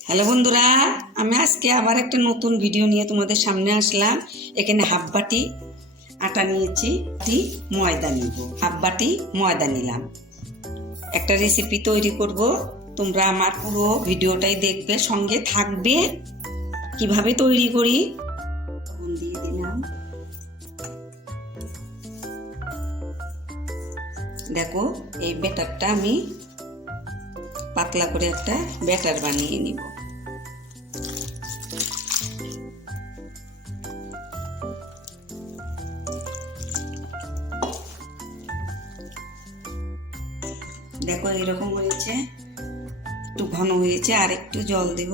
Hello বন্ধুরা, আমি আজকে আবার একটা নতুন ভিডিও নিয়ে তোমাদের সামনে আসলাম। এখানে হাফ বাটি আটা নিয়েছি, ময়দা নিব, হাফ বাটি ময়দা নিলাম। একটা রেসিপি তৈরি করব, তোমরা আমার পুরো ভিডিওটাই দেখবে, সঙ্গে থাকবে। কিভাবে তৈরি করি লবণ দিয়ে দিলাম। দেখো, এই ব্যাটারটা আমি পাতলা করে একটা ব্যাটার বানিয়ে নিব। দেখো এরকম হয়েছে, একটু ঘন হয়েছে, আর একটু জল দেব।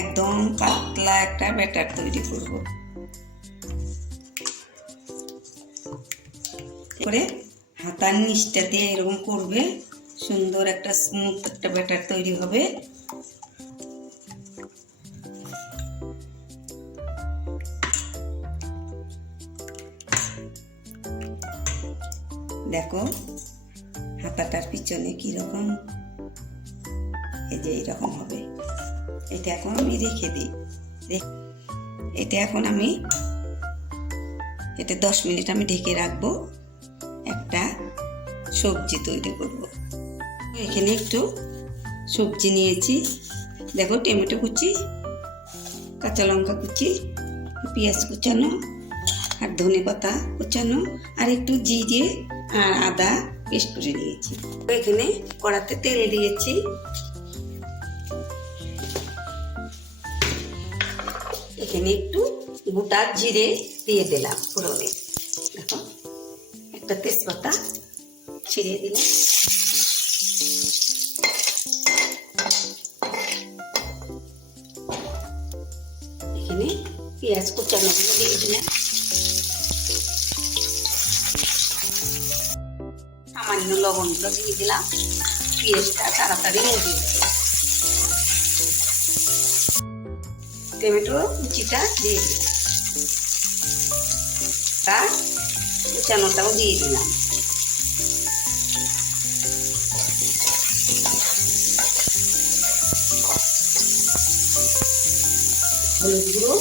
একদম পাতলা একটা ব্যাটার তৈরি করব। করে হাতার নিচটা দিয়ে এরকম করবে, সুন্দর একটা স্মুথ একটা ব্যাটার তৈরি হবে। দেখো হাতাটার পিছনে কিরকম, এই যে এইরকম হবে। এটা এখন আমি রেখে দিই। এটা এখন আমি 10 মিনিট আমি ঢেকে রাখবো। একটা সবজি তৈরি করব। এখানে একটু সবজি নিয়েছি। দেখো, টমেটো কুচি, কাঁচা লঙ্কা কুচি, পেঁয়াজ কুচানো, আর ধনে পাতা কুচানো, আর একটু জিরে আর আদা পেস্ট করে নিয়েছি। এখানে কড়াতে তেল দিয়েছি। এখানে একটু গোটা জিরে দিয়ে দিলাম ফোড়নে। দেখো, একটা তেজপাতা ছিঁড়ে দিলাম। এখানে পেঁয়াজ কুচানো দিয়ে দিলাম। সামান্য লবণ দিয়ে দিলাম, পেঁয়াজটা তাড়াতাড়ি মজে যাবে। টমেটো কুচিটা দিয়ে দিলাম, তার কুচানোটাও দিয়ে দিলাম। হলুদ গুঁড়ো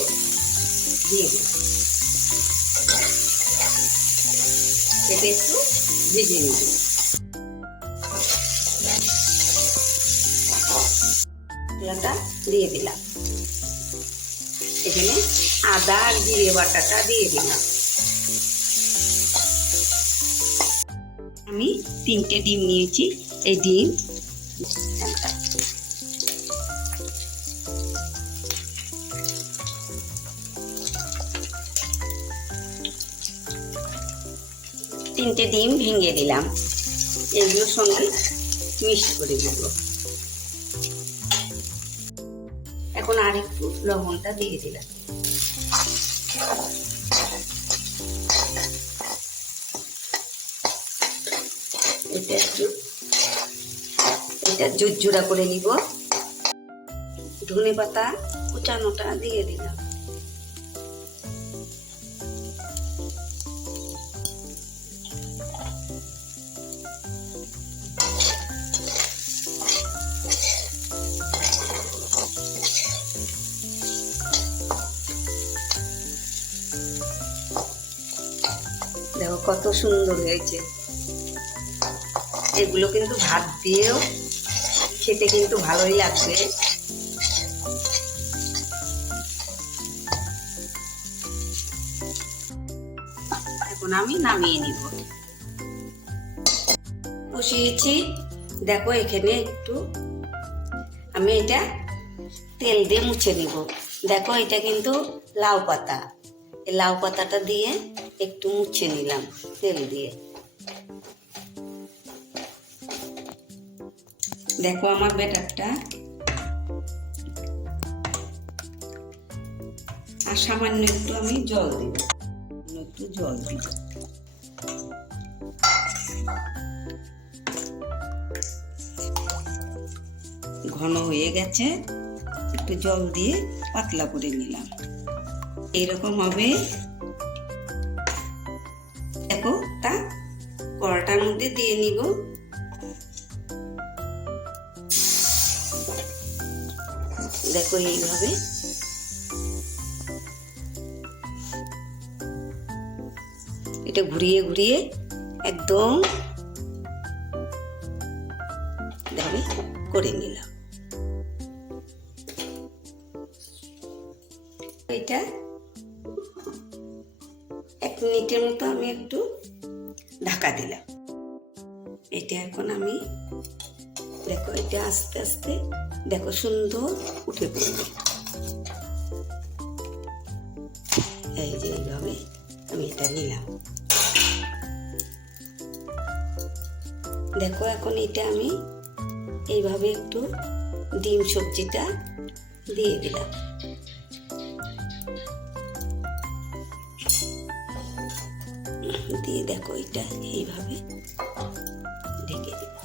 দিয়ে দিলাম। এটা একটু ভেজে নিব। মশলাটা দিয়ে দিলাম। এখানে আদা আর জিরে বাটাটা দিয়ে দিলাম। আমি 3টে ডিম নিয়েছি। এই ডিম ভেঙে দিলাম। এগুলোর সঙ্গে মিক্স করে দেব। এখন আর একটু লবণটা দিয়ে দিলাম। এটা ঝুরঝুরা করে নিব। ধনে পাতা কুচানোটা দিয়ে দিলাম। দেখো কত সুন্দর হয়েছে। এগুলো কিন্তু ভাত দিয়েও খেতে কিন্তু ভালোই লাগবে। এখন আমি নামিয়ে নিব। বসিয়েছি। দেখো এখানে একটু আমি এটা তেল দিয়ে মুছে নিব। দেখো এটা কিন্তু লাউ পাতা। এই লাউ পাতাটা দিয়ে একটু মুছে নিলাম তেল দিয়ে। দেখো আমার ব্যাটারটা, আর সামান্য একটু আমি জল দিব। একটু জল দিব। ঘন হয়ে গেছে, একটু জল দিয়ে পাতলা করে নিলাম। এইরকম হবে। দেখো তা কড়াটার মধ্যে দিয়ে নিব। দেখো এইভাবে এটা ঘুরিয়ে ঘুরিয়ে একদম দেখবে করে নিলাম। এটা 1 মিনিটের মতো আমি একটু ঢাকা দিলাম। এটা এখন আমি দেখো এটা আস্তে আস্তে দেখো সুন্দর উঠে পড়বে। এই যে এইভাবে আমি এটা নিলাম। দেখো এখন এটা আমি এইভাবে একটু ডিম সবজিটা দিয়ে দিলাম। দিয়ে দেখো এটা এইভাবে ঢেকে দিব।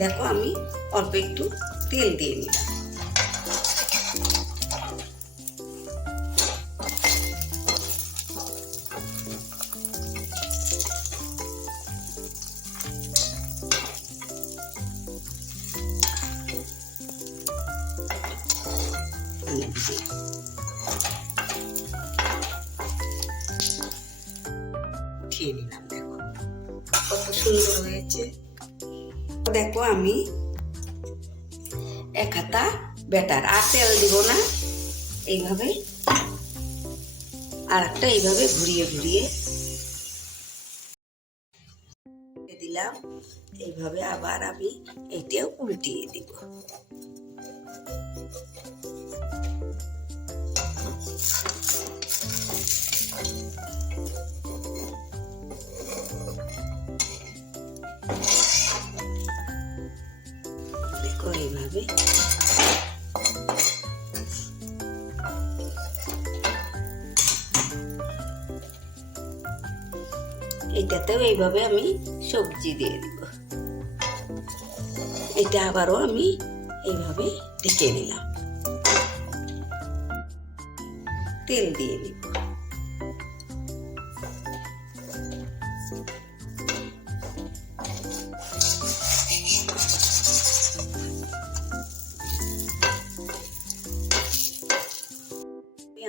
দেখো আমি অল্প একটু তেল দিয়ে নিলাম। উঠিয়ে নিলাম। দেখো কত সুন্দর হয়েছে। দেখো আমি 1 হাতা ব্যাটার, আর তেল দিব না, এইভাবে আর একটা এইভাবে ঘুরিয়ে ঘুরিয়ে দিলাম। এইভাবে আবার আমি এটাও উল্টিয়ে দিব। দেখো এইভাবে এটাতেও এইভাবে আমি সবজি দিয়ে দিব। এটা আবারও আমি এইভাবে ঢেকে নিলাম। তেল দিয়ে দিব।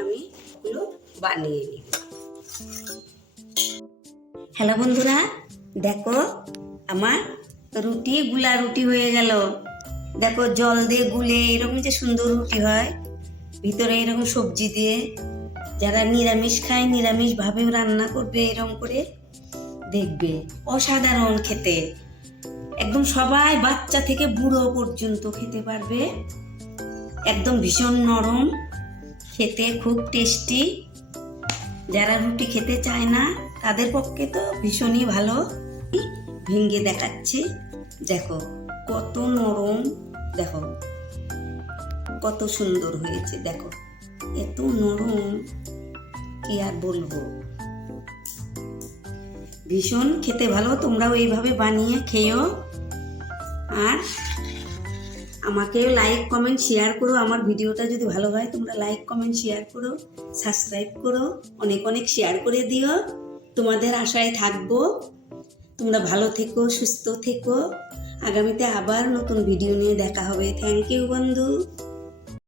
আমি এগুলো বানিয়ে নিব। হ্যালো বন্ধুরা, দেখো আমার রুটি গুলা রুটি হয়ে গেল। দেখো জল দিয়ে গুলে এরকম যে সুন্দর রুটি হয়, ভিতরে এরকম সবজি দিয়ে। যারা নিরামিষ খায় নিরামিষ ভাবেও রান্না করবে এরকম করে, দেখবে অসাধারণ খেতে। একদম সবাই বাচ্চা থেকে বুড়ো পর্যন্ত খেতে পারবে। একদম ভীষণ নরম, খেতে খুব টেস্টি। যারা রুটি খেতে চায় না তাদের পক্ষে তো ভীষণই ভালো। ভেঙে দেখাচ্ছি, দেখো কত নরম, দেখো কত সুন্দর হয়েছে। দেখো এত নরম কি আর বলবো, ভীষণ খেতে ভালো। তোমরাও এইভাবে বানিয়ে খেও। আর আমাকেও লাইক কমেন্ট শেয়ার করো। আমার ভিডিওটা যদি ভালো হয় তোমরা লাইক কমেন্ট শেয়ার করো, সাবস্ক্রাইব করো, অনেক অনেক শেয়ার করে দিও। তোমাদের আশায় থাকবো। তোমরা ভালো থেকো, সুস্থ থেকো। আগামীতে আবার নতুন ভিডিও নিয়ে দেখা হবে। থ্যাংক ইউ বন্ধু।